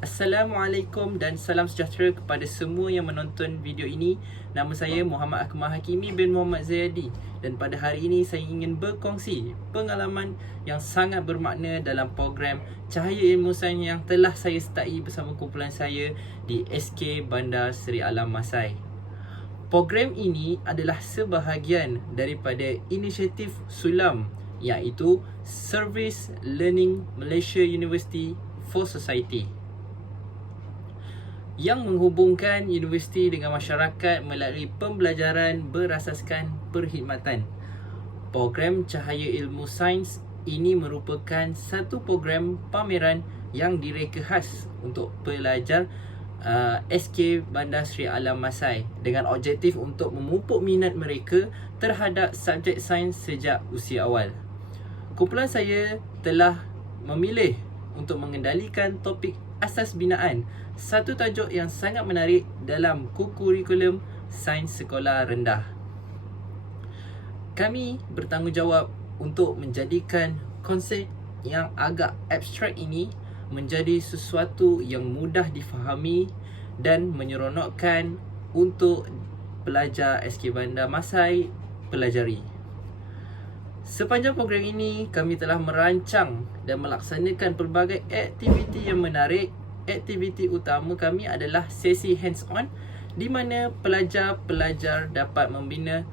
Assalamualaikum dan salam sejahtera kepada semua yang menonton video ini. Nama saya Muhammad Akmal Hakimi bin Muhammad Zayadi dan pada hari ini saya ingin berkongsi pengalaman yang sangat bermakna dalam program Cahaya Ilmu Sains yang telah saya sertai bersama kumpulan saya di SK Bandar Seri Alam Masai. Program ini adalah sebahagian daripada inisiatif SULAM iaitu Service Learning Malaysia University for Society yang menghubungkan universiti dengan masyarakat melalui pembelajaran berasaskan perkhidmatan. Program Cahaya Ilmu Sains ini merupakan satu program pameran yang direka khas untuk pelajar uh, SK Bandar Seri Alam Masai dengan objektif untuk memupuk minat mereka terhadap subjek sains sejak usia awal. Kumpulan saya telah memilih untuk mengendalikan topik asas binaan satu tajuk yang sangat menarik dalam kurikulum sains sekolah rendah. Kami bertanggungjawab untuk menjadikan konsep yang agak abstrak ini menjadi sesuatu yang mudah difahami dan menyeronokkan untuk pelajar SK Bandar Masai pelajari. Sepanjang program ini, kami telah merancang dan melaksanakan pelbagai aktiviti yang menarik aktiviti utama kami adalah sesi hands-on di mana pelajar-pelajar dapat membina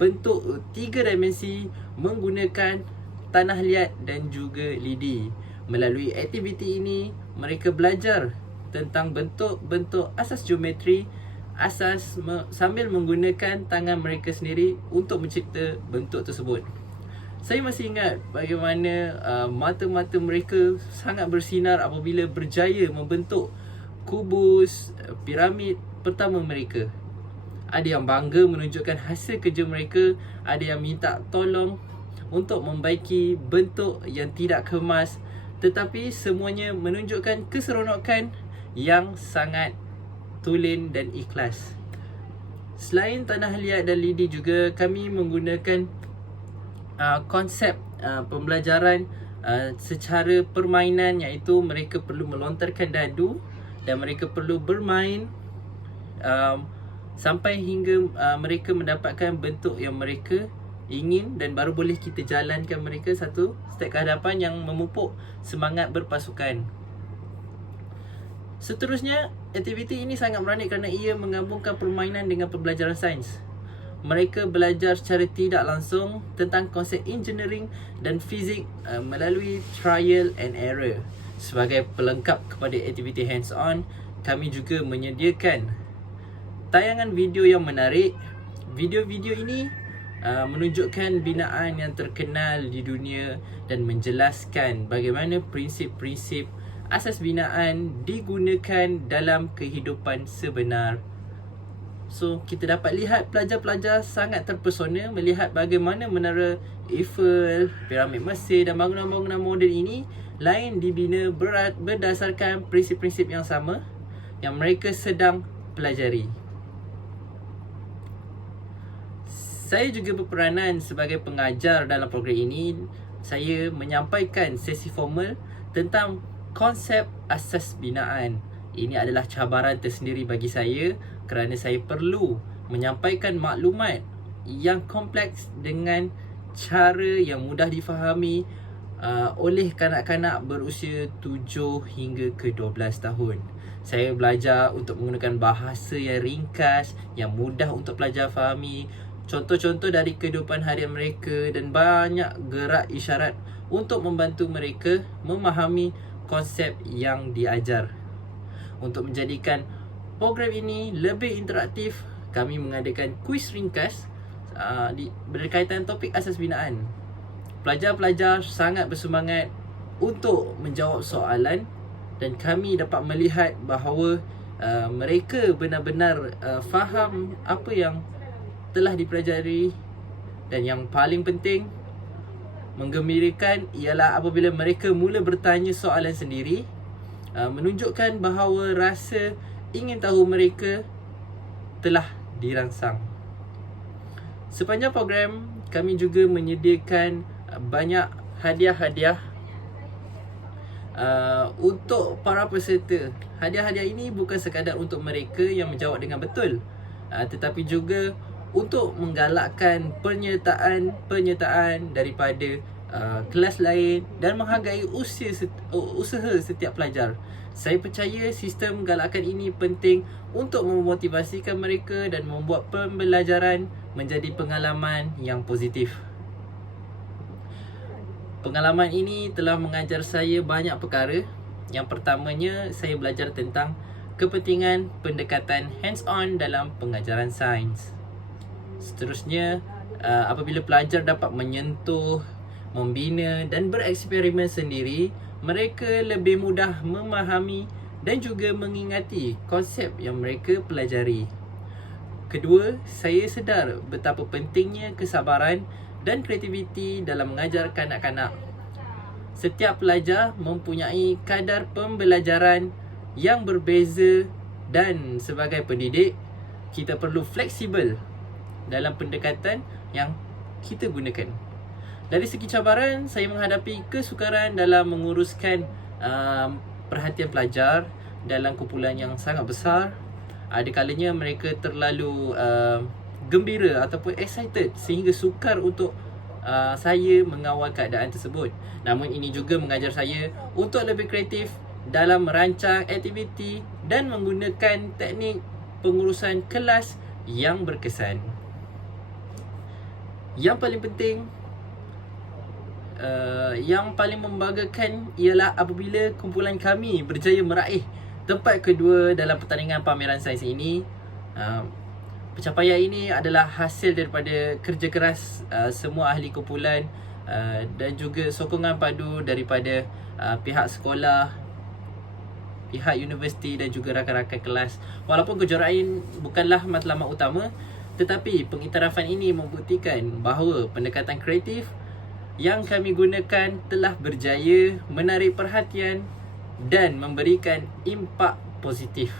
bentuk tiga dimensi menggunakan tanah liat dan juga lidi. Melalui aktiviti ini, mereka belajar tentang bentuk-bentuk asas geometri asas sambil menggunakan tangan mereka sendiri untuk mencipta bentuk tersebut. Saya masih ingat bagaimana uh, mata-mata mereka sangat bersinar apabila berjaya membentuk kubus uh, piramid pertama mereka. Ada yang bangga menunjukkan hasil kerja mereka, ada yang minta tolong untuk membaiki bentuk yang tidak kemas tetapi semuanya menunjukkan keseronokan yang sangat tulen dan ikhlas. Selain tanah liat dan lidi juga kami menggunakan uh, konsep uh, pembelajaran uh, secara permainan iaitu mereka perlu melontarkan dadu dan mereka perlu bermain um, sampai hingga uh, mereka mendapatkan bentuk yang mereka ingin dan baru boleh kita jalankan mereka satu step ke hadapan yang memupuk semangat berpasukan. Seterusnya, aktiviti ini sangat menarik kerana ia menggabungkan permainan dengan pembelajaran sains mereka belajar secara tidak langsung tentang konsep engineering dan fizik uh, melalui trial and error. Sebagai pelengkap kepada aktiviti hands-on, kami juga menyediakan tayangan video yang menarik. Video-video ini uh, menunjukkan binaan yang terkenal di dunia dan menjelaskan bagaimana prinsip-prinsip asas binaan digunakan dalam kehidupan sebenar So kita dapat lihat pelajar-pelajar sangat terpesona melihat bagaimana menara Eiffel, piramid Mesir dan bangunan-bangunan moden ini lain dibina berat berdasarkan prinsip-prinsip yang sama yang mereka sedang pelajari. Saya juga berperanan sebagai pengajar dalam program ini. Saya menyampaikan sesi formal tentang konsep asas binaan. Ini adalah cabaran tersendiri bagi saya kerana saya perlu menyampaikan maklumat yang kompleks dengan cara yang mudah difahami uh, oleh kanak-kanak berusia 7 hingga ke 12 tahun. Saya belajar untuk menggunakan bahasa yang ringkas, yang mudah untuk pelajar fahami, contoh-contoh dari kehidupan harian mereka dan banyak gerak isyarat untuk membantu mereka memahami konsep yang diajar. Untuk menjadikan program ini lebih interaktif. Kami mengadakan kuis ringkas uh, di berkaitan topik asas binaan. Pelajar-pelajar sangat bersemangat untuk menjawab soalan dan kami dapat melihat bahawa uh, mereka benar-benar uh, faham apa yang telah dipelajari dan yang paling penting menggembirakan ialah apabila mereka mula bertanya soalan sendiri uh, menunjukkan bahawa rasa ingin tahu mereka telah dirangsang. Sepanjang program, kami juga menyediakan banyak hadiah-hadiah uh, untuk para peserta. Hadiah-hadiah ini bukan sekadar untuk mereka yang menjawab dengan betul uh, tetapi juga untuk menggalakkan penyertaan-penyertaan daripada uh, kelas lain dan menghargai usia uh, usaha setiap pelajar. Saya percaya sistem galakan ini penting untuk memotivasikan mereka dan membuat pembelajaran menjadi pengalaman yang positif. Pengalaman ini telah mengajar saya banyak perkara. Yang pertamanya, saya belajar tentang kepentingan pendekatan hands-on dalam pengajaran sains. Seterusnya, uh, apabila pelajar dapat menyentuh, membina dan bereksperimen sendiri, mereka lebih mudah memahami dan juga mengingati konsep yang mereka pelajari. Kedua, saya sedar betapa pentingnya kesabaran dan kreativiti dalam mengajar kanak-kanak. Setiap pelajar mempunyai kadar pembelajaran yang berbeza dan sebagai pendidik, kita perlu fleksibel dalam pendekatan yang kita gunakan. Dari segi cabaran, saya menghadapi kesukaran dalam menguruskan um, perhatian pelajar dalam kumpulan yang sangat besar. Ada kalanya mereka terlalu uh, gembira ataupun excited sehingga sukar untuk uh, saya mengawal keadaan tersebut. Namun ini juga mengajar saya untuk lebih kreatif dalam merancang aktiviti dan menggunakan teknik pengurusan kelas yang berkesan. Yang paling penting uh, yang paling membanggakan ialah apabila kumpulan kami berjaya meraih tempat kedua dalam pertandingan pameran sains ini. Uh, pencapaian ini adalah hasil daripada kerja keras uh, semua ahli kumpulan uh, dan juga sokongan padu daripada uh, pihak sekolah pihak universiti dan juga rakan-rakan kelas walaupun kejuaraan bukanlah matlamat utama tetapi pengiktirafan ini membuktikan bahawa pendekatan kreatif yang kami gunakan telah berjaya menarik perhatian dan memberikan impak positif.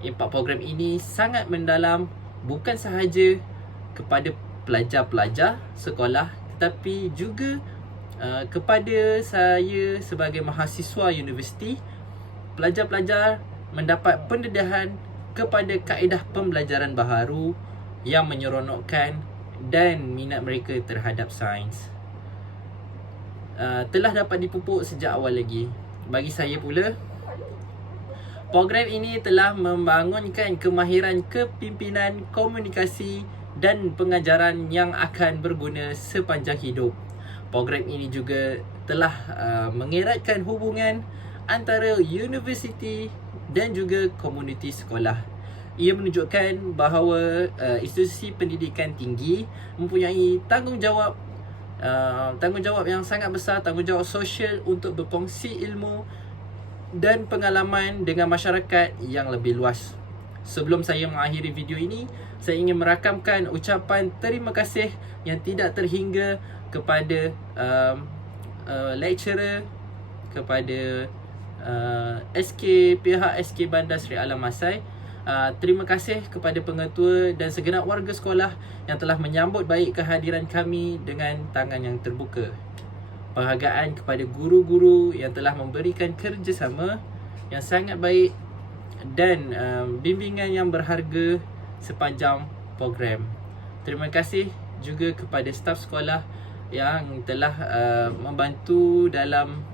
Impak program ini sangat mendalam bukan sahaja kepada pelajar-pelajar sekolah tetapi juga uh, kepada saya sebagai mahasiswa universiti pelajar-pelajar mendapat pendedahan kepada kaedah pembelajaran baharu yang menyeronokkan dan minat mereka terhadap sains uh, telah dapat dipupuk sejak awal lagi bagi saya pula Program ini telah membangunkan kemahiran kepimpinan, komunikasi dan pengajaran yang akan berguna sepanjang hidup. Program ini juga telah uh, mengeratkan hubungan antara universiti dan juga komuniti sekolah. Ia menunjukkan bahawa uh, institusi pendidikan tinggi mempunyai tanggungjawab uh, tanggungjawab yang sangat besar, tanggungjawab sosial untuk berkongsi ilmu dan pengalaman dengan masyarakat yang lebih luas. Sebelum saya mengakhiri video ini, saya ingin merakamkan ucapan terima kasih yang tidak terhingga kepada um, uh, lecturer, kepada uh, SK pihak SK Bandar Sri Alam Masai. Uh, terima kasih kepada pengetua dan segenap warga sekolah yang telah menyambut baik kehadiran kami dengan tangan yang terbuka penghargaan kepada guru-guru yang telah memberikan kerjasama yang sangat baik dan um, bimbingan yang berharga sepanjang program. Terima kasih juga kepada staf sekolah yang telah uh, membantu dalam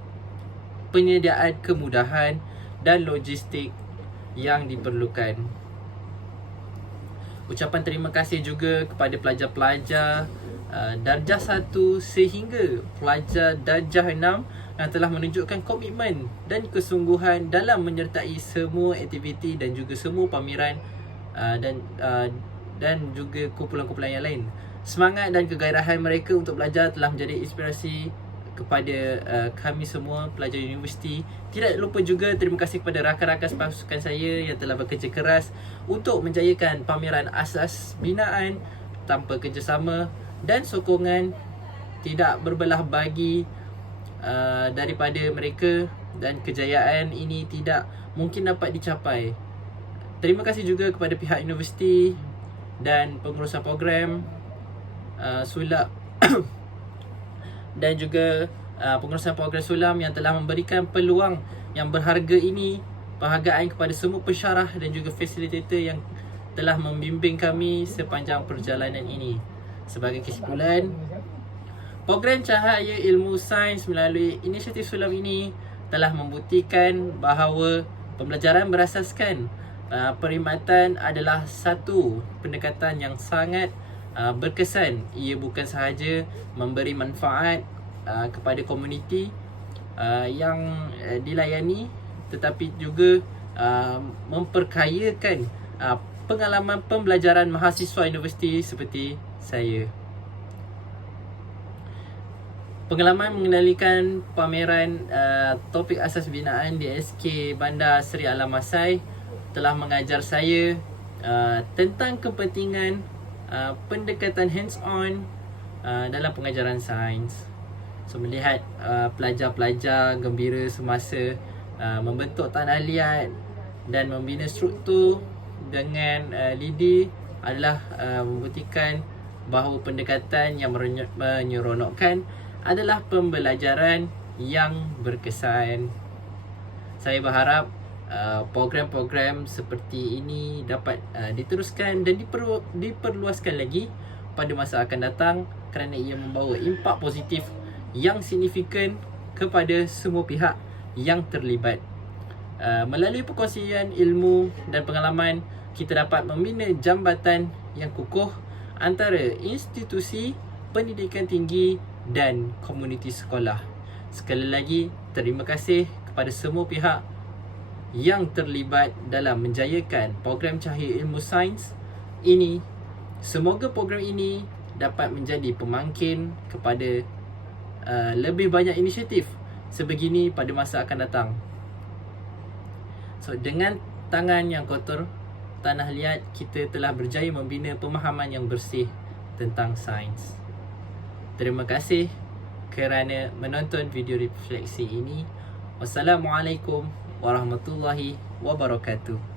penyediaan kemudahan dan logistik yang diperlukan. Ucapan terima kasih juga kepada pelajar-pelajar Uh, darjah 1 sehingga pelajar darjah 6 yang telah menunjukkan komitmen dan kesungguhan dalam menyertai semua aktiviti dan juga semua pameran uh, dan uh, dan juga kumpulan-kumpulan yang lain. Semangat dan kegairahan mereka untuk belajar telah menjadi inspirasi kepada uh, kami semua pelajar universiti. Tidak lupa juga terima kasih kepada rakan-rakan pasukan saya yang telah bekerja keras untuk menjayakan pameran asas binaan tanpa kerjasama dan sokongan tidak berbelah bagi uh, daripada mereka dan kejayaan ini tidak mungkin dapat dicapai. Terima kasih juga kepada pihak universiti dan pengurusan program uh, sulap dan juga uh, pengurusan program sulam yang telah memberikan peluang yang berharga ini penghargaan kepada semua pensyarah dan juga fasilitator yang telah membimbing kami sepanjang perjalanan ini. Sebagai kesimpulan, program Cahaya Ilmu Sains melalui inisiatif sulam ini telah membuktikan bahawa pembelajaran berasaskan uh, perkhidmatan adalah satu pendekatan yang sangat uh, berkesan. Ia bukan sahaja memberi manfaat uh, kepada komuniti uh, yang uh, dilayani tetapi juga uh, memperkayakan uh, pengalaman pembelajaran mahasiswa universiti seperti saya. Pengalaman mengendalikan pameran uh, topik asas binaan di SK Bandar Seri Alam Masai telah mengajar saya uh, tentang kepentingan uh, pendekatan hands-on uh, dalam pengajaran sains. So melihat uh, pelajar-pelajar gembira semasa uh, membentuk tanah liat dan membina struktur dengan uh, lidi adalah uh, membuktikan bahawa pendekatan yang menyeronokkan adalah pembelajaran yang berkesan. Saya berharap uh, program-program seperti ini dapat uh, diteruskan dan diperlu- diperluaskan lagi pada masa akan datang kerana ia membawa impak positif yang signifikan kepada semua pihak yang terlibat. Uh, melalui perkongsian ilmu dan pengalaman, kita dapat membina jambatan yang kukuh antara institusi pendidikan tinggi dan komuniti sekolah. Sekali lagi, terima kasih kepada semua pihak yang terlibat dalam menjayakan program Cahaya Ilmu Sains ini. Semoga program ini dapat menjadi pemangkin kepada Uh, lebih banyak inisiatif sebegini pada masa akan datang. So dengan tangan yang kotor, tanah liat kita telah berjaya membina pemahaman yang bersih tentang sains. Terima kasih kerana menonton video refleksi ini. Wassalamualaikum warahmatullahi wabarakatuh.